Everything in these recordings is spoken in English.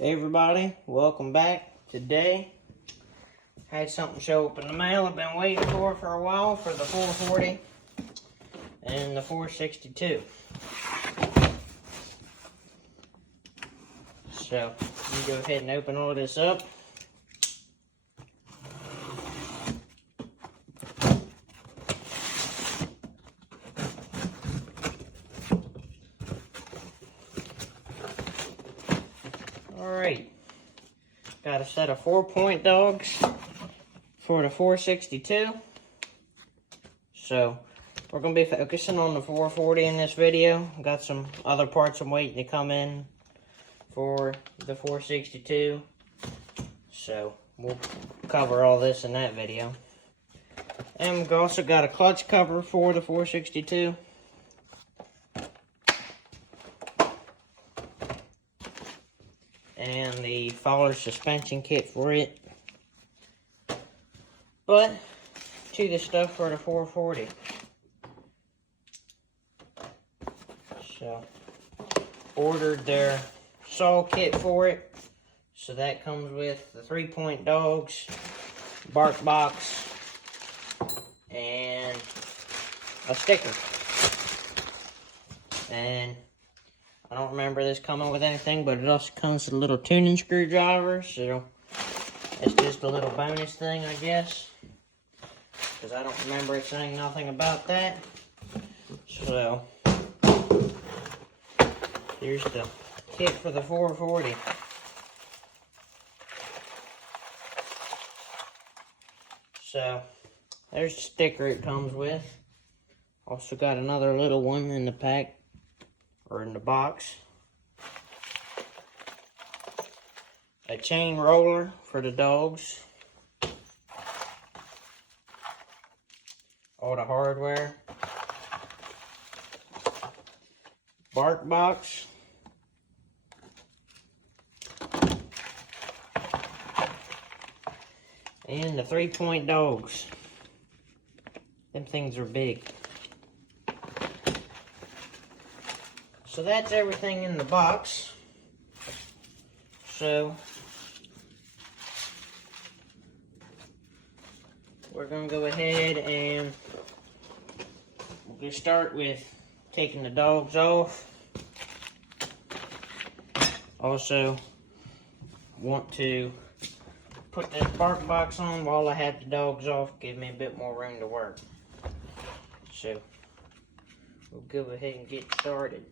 Hey everybody, welcome back. Today, had something show up in the mail I've been waiting for a while for the 440 and the 462. So, let me go ahead and open all this up. Alright, got a set of 4-point dogs for the 462. So, we're going to be focusing on the 440 in this video. Got some other parts I'm waiting to come in for the 462. So, we'll cover all this in that video. And we've also got a clutch cover for the 462. And the Fowler suspension kit for it. But to the stuff for the 440. So ordered their saw kit for it. So that comes with the 3-point dogs, bark box, and a sticker. And I don't remember this coming with anything, but it also comes with a little tuning screwdriver, so it's just a little bonus thing, I guess. Because I don't remember it saying nothing about that. So, here's the kit for the 440. So, there's the sticker it comes with. Also got another little one in the pack. Or in the box. A chain roller for the dogs. All the hardware. Bark box. And the 3-point dogs. Them things are big. So that's everything in the box. So we're going to go ahead and we'll start with taking the dogs off. Also want to put this bark box on while I have the dogs off, give me a bit more room to work. So we'll go ahead and get started.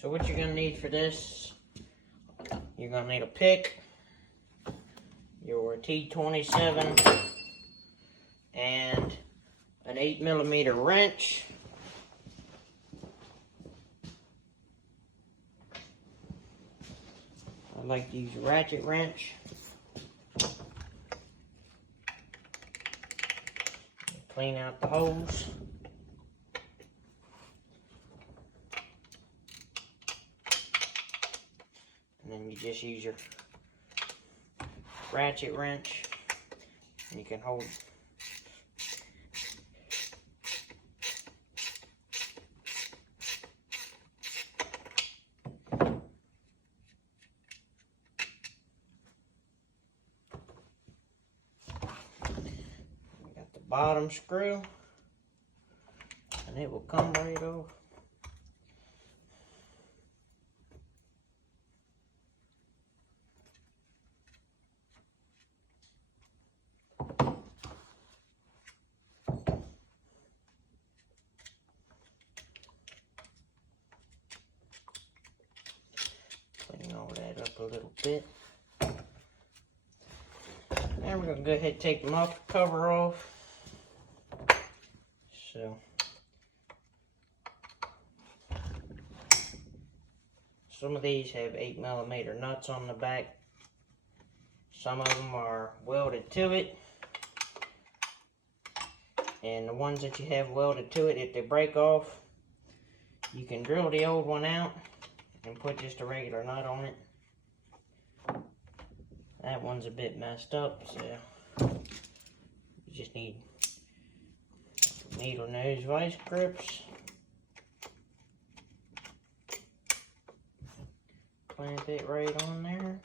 So what you're going to need for this, you're going to need a pick, your T27, and an 8mm wrench. I like to use a ratchet wrench. Clean out the holes. And then you just use your ratchet wrench. And you can hold got the bottom screw, and it will come right off. Clean all that up a little bit. Now we're going to go ahead and take the muffler cover off. So, some of these have 8mm nuts on the back. Some of them are welded to it. And the ones that you have welded to it, if they break off, you can drill the old one out and put just a regular nut on it. That one's a bit messed up, so You just need needle nose vice grips. Clamp it right on there.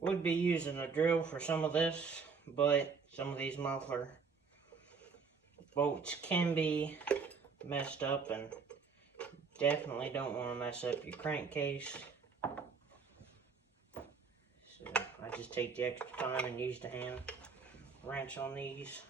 Would be using a drill for some of this, but some of these muffler bolts can be messed up, and definitely don't want to mess up your crankcase. So I just take the extra time and use the hand wrench on these.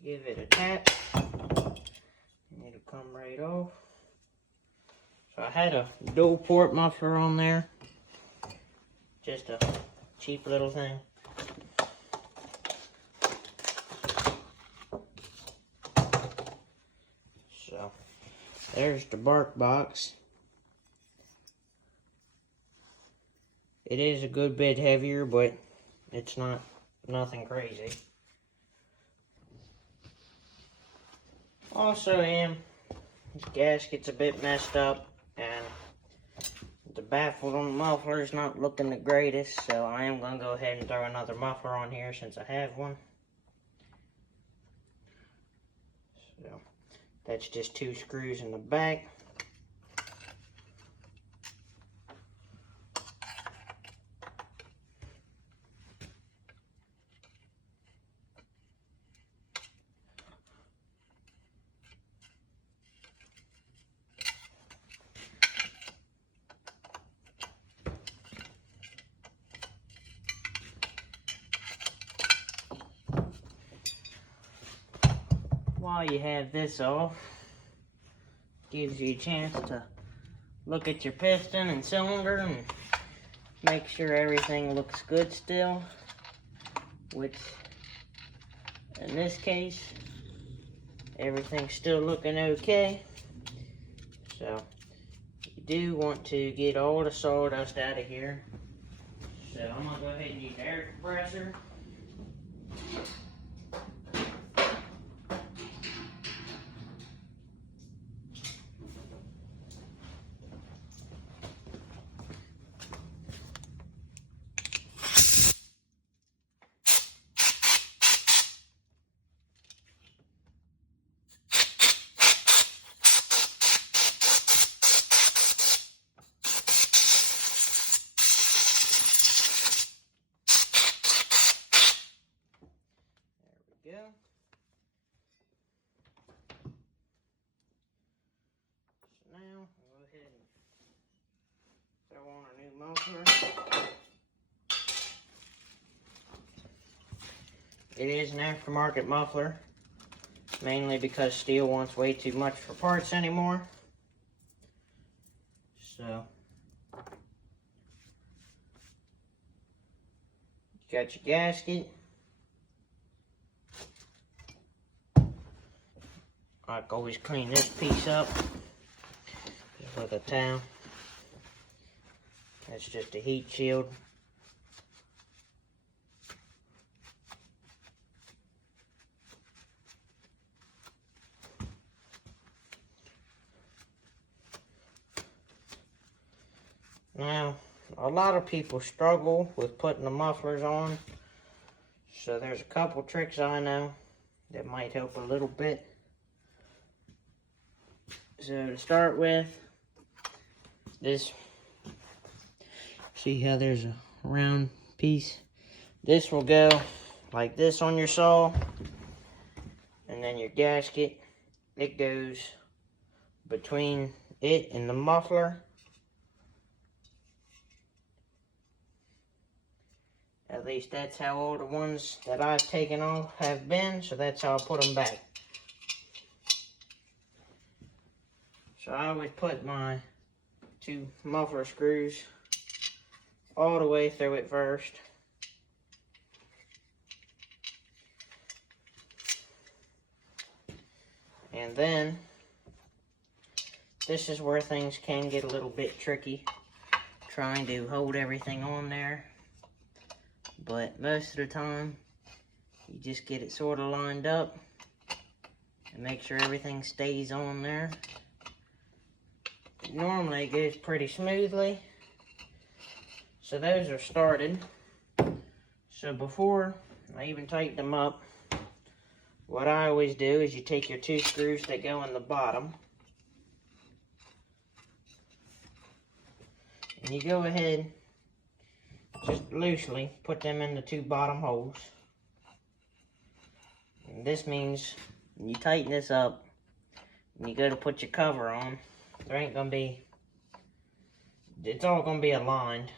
Give it a tap, and it'll come right off. So I had a dual port muffler on there, just a cheap little thing. So there's the bark box. It is a good bit heavier, but it's nothing crazy. Also this gasket's a bit messed up, and the baffle on the muffler is not looking the greatest, so I am going to go ahead and throw another muffler on here since I have one. So that's just 2 screws in the back. While you have this off, gives you a chance to look at your piston and cylinder and make sure everything looks good still, which in this case everything's still looking okay. So you do want to get all the sawdust out of here. So I'm going to go ahead and use the air compressor. Go. So now I'll go ahead and throw on our new muffler. It is an aftermarket muffler, mainly because Stihl wants way too much for parts anymore. So you got your gasket. I always clean this piece up just with a towel. That's just a heat shield. Now, a lot of people struggle with putting the mufflers on, so there's a couple tricks I know that might help a little bit. So to start with, this, see how there's a round piece? This will go like this on your saw, and then your gasket, it goes between it and the muffler. At least that's how all the ones that I've taken off have been, so that's how I put them back. So I always put my 2 muffler screws all the way through it first. And then, this is where things can get a little bit tricky, trying to hold everything on there. But most of the time, you just get it sort of lined up and make sure everything stays on there. Normally it goes pretty smoothly. So those are started. So before I even tighten them up, what I always do is you take your 2 screws that go in the bottom, and you go ahead, just loosely put them in the 2 bottom holes. And this means when you tighten this up and you go to put your cover on, there ain't gonna be, it's all gonna be aligned.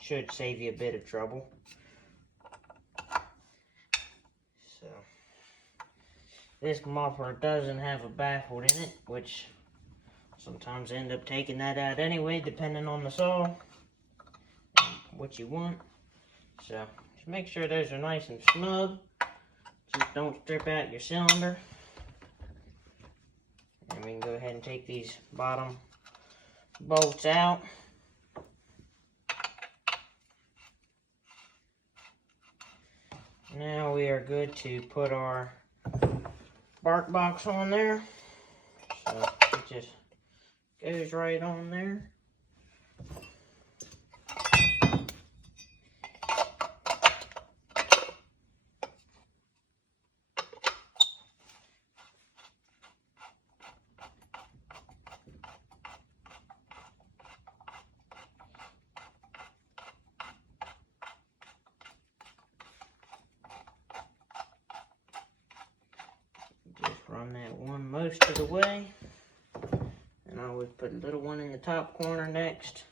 Should save you a bit of trouble. So, this muffler doesn't have a baffle in it, which sometimes I end up taking that out anyway, depending on the saw and what you want. So, just make sure those are nice and snug. Just don't strip out your cylinder. And we can go ahead and take these bottom bolts out. Now we are good to put our bark box on there. So it just goes right on there. Just run that one most of the way. And I would put a little one in the top corner next.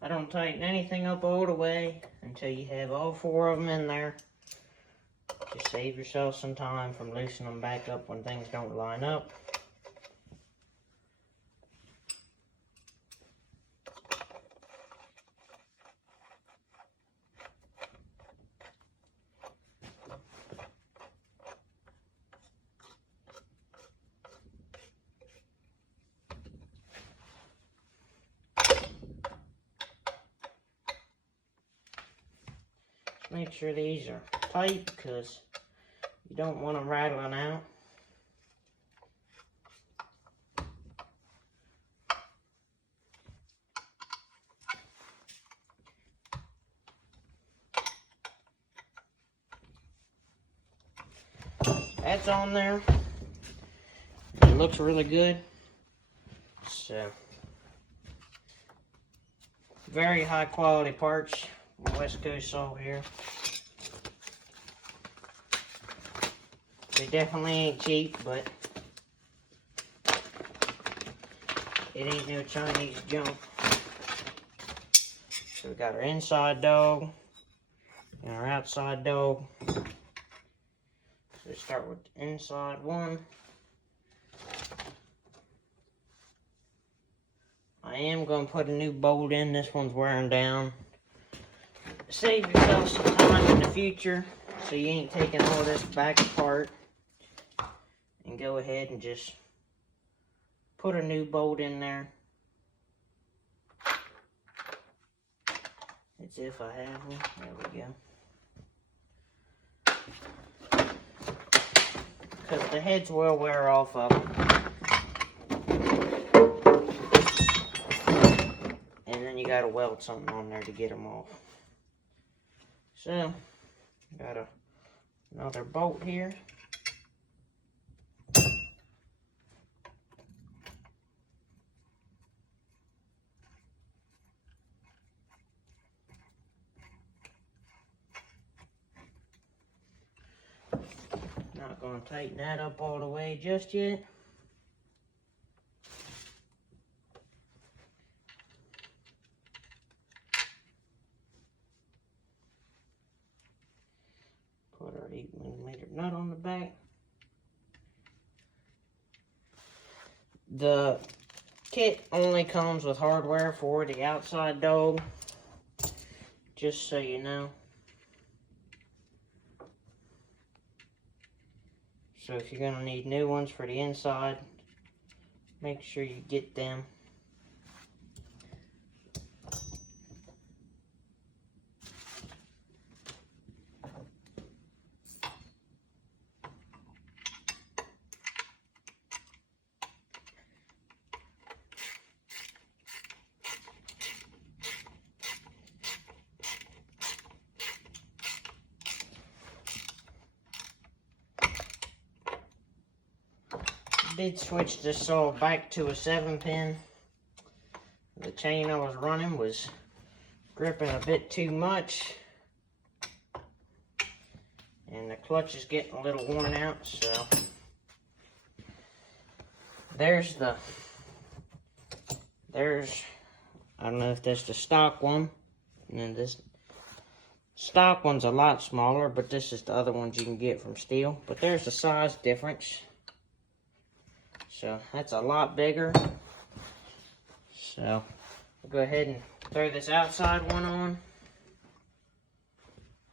I don't tighten anything up all the way until you have all 4 of them in there. Just save yourself some time from loosening them back up when things don't line up. Make sure these are tight because you don't want them rattling out. That's on there. It looks really good. So, very high quality parts. West Coast saw here. They definitely ain't cheap, but it ain't no Chinese junk. So we got our inside dog and our outside dog. So we start with the inside one. I am going to put a new bolt in. This one's wearing down. Save yourself some time in the future so you ain't taking all this back apart, and go ahead and just put a new bolt in there. It's if I have one. There we go. Because the heads will wear off of them. And then you gotta weld something on there to get them off. So, got another bolt here. Not gonna tighten that up all the way just yet. Put our 8mm nut on the back. The kit only comes with hardware for the outside dog, just so you know. So if you're going to need new ones for the inside, make sure you get them. Did switch this saw back to a 7-pin. The chain I was running was gripping a bit too much, and the clutch is getting a little worn out. So there's I don't know if that's the stock one, and then this stock one's a lot smaller, but this is the other ones you can get from Stihl. But there's the size difference. So that's a lot bigger. So I'll go ahead and throw this outside one on.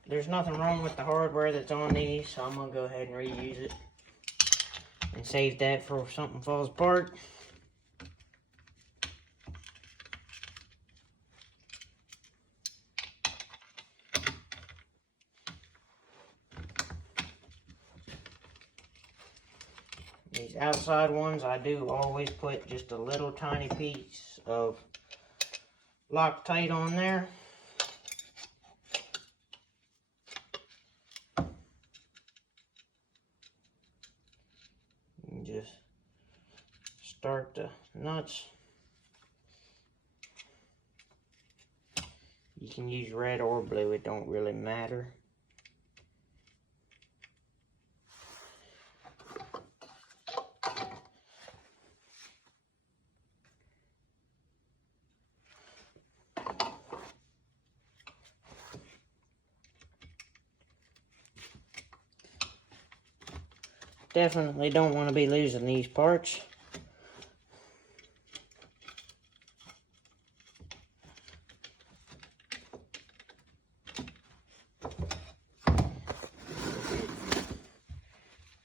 There's nothing wrong with the hardware that's on these, so I'm gonna go ahead and reuse it and save that for if something falls apart. These outside ones, I do always put just a little tiny piece of Loctite on there. And just start the nuts. You can use red or blue, it don't really matter. Definitely don't want to be losing these parts.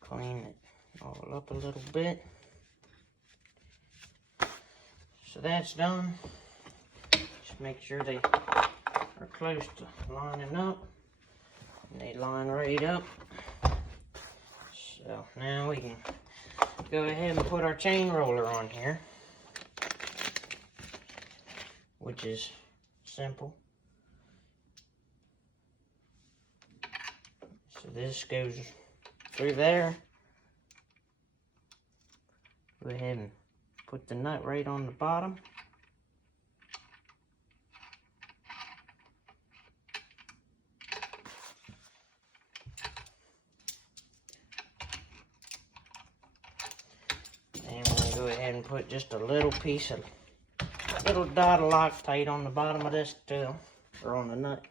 Clean it all up a little bit. So that's done. Just make sure they are close to lining up. And they line right up. So now we can go ahead and put our chain roller on here, which is simple. So this goes through there. Go ahead and put the nut right on the bottom. Go ahead and put just a little piece of, little dot of Loctite on the bottom of this too, or on the nut.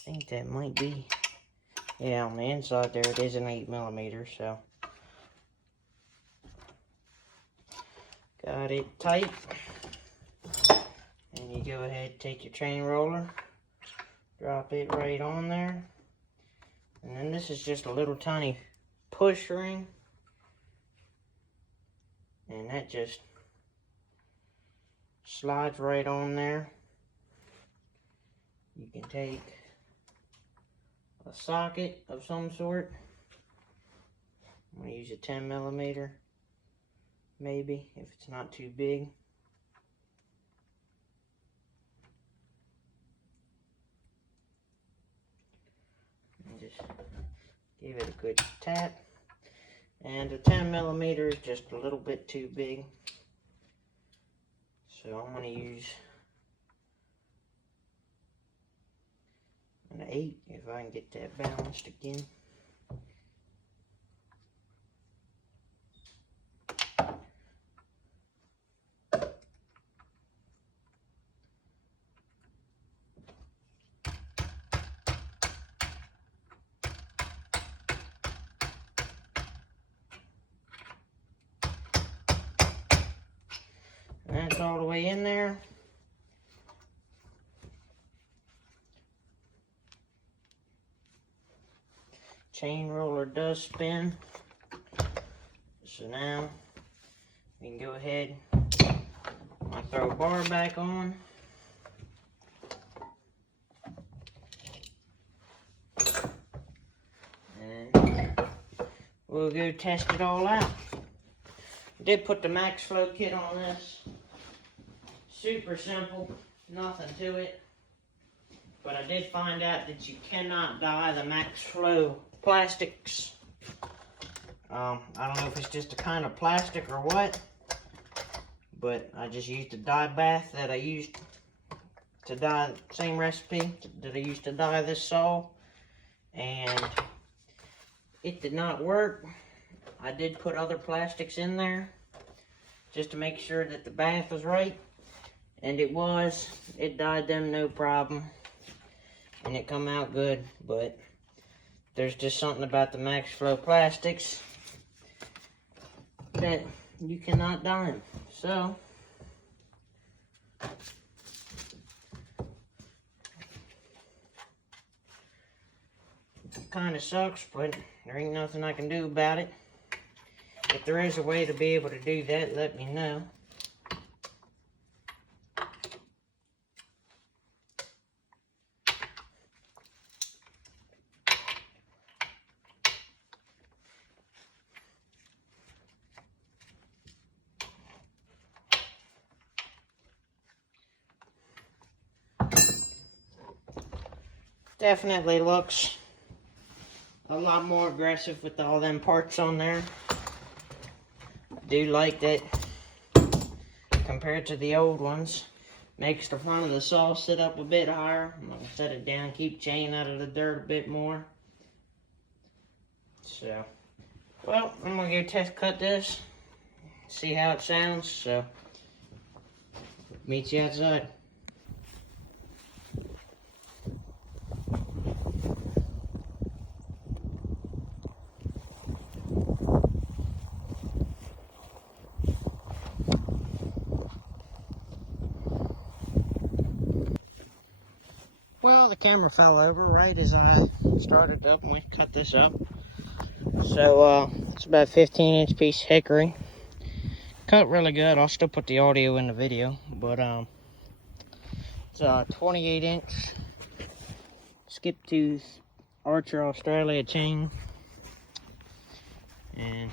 I think that might be, yeah, on the inside there it is an 8mm, so got it tight. And you go ahead, take your chain roller, drop it right on there, And then this is just a little tiny push ring. And that just slides right on there. You can take a socket of some sort. I'm going to use a 10mm, maybe, if it's not too big. And just give it a good tap. And the 10mm is just a little bit too big. So I'm going to use an 8 if I can get that balanced again. That's all the way in there. Chain roller does spin. So now we can go ahead. I'll throw a bar back on. And we'll go test it all out. I did put the Max Flow kit on this. Super simple, nothing to it. But I did find out that you cannot dye the Max Flow plastics. I don't know if it's just a kind of plastic or what, but I just used a dye bath that I used to dye, same recipe that I used to dye this saw, and it did not work. I did put other plastics in there just to make sure that the bath was right, and it was. It dyed them no problem, and it come out good, but there's just something about the Max Flow plastics that you cannot dye them. So kind of sucks, but there ain't nothing I can do about it. If there is a way to be able to do that, let me know. Definitely looks a lot more aggressive with all them parts on there. I do like that compared to the old ones. Makes the front of the saw sit up a bit higher. I'm gonna set it down, keep chain out of the dirt a bit more. So, well, I'm gonna go test cut this, see how it sounds. So, meet you outside. Well, the camera fell over right as I started up and we cut this up. So, it's about a 15-inch piece of hickory. Cut really good. I'll still put the audio in the video, but it's a 28-inch skip tooth Archer Australia chain, and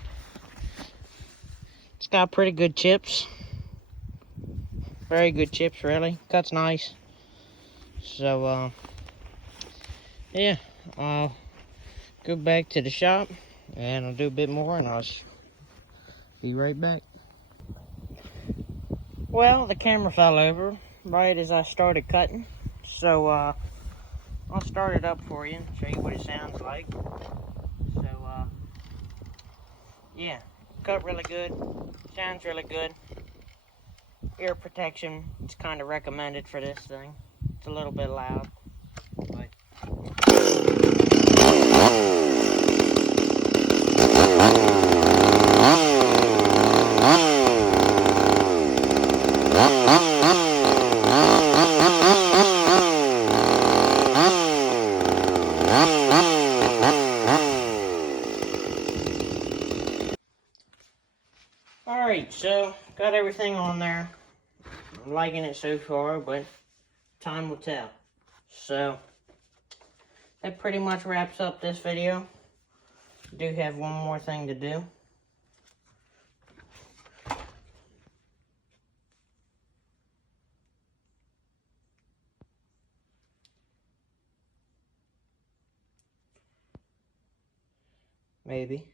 it's got pretty good chips. Very good chips, really. Cuts nice. So, yeah, I'll go back to the shop and I'll do a bit more and I'll be right back. Well, the camera fell over right as I started cutting. So, I'll start it up for you and show you what it sounds like. So, yeah, cut really good, sounds really good. Ear protection is kind of recommended for this thing. It's a little bit loud, but Alright, so got everything on there. I'm liking it so far, but time will tell. So that pretty much wraps up this video. I do have one more thing to do. Maybe.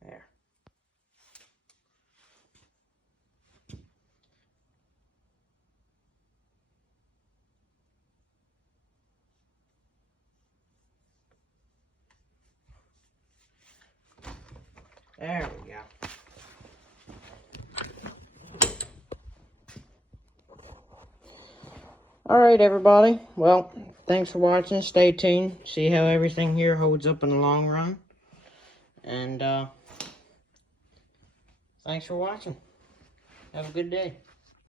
There. There we go. Alright, everybody. Well, thanks for watching. Stay tuned. See how everything here holds up in the long run. And, thanks for watching. Have a good day.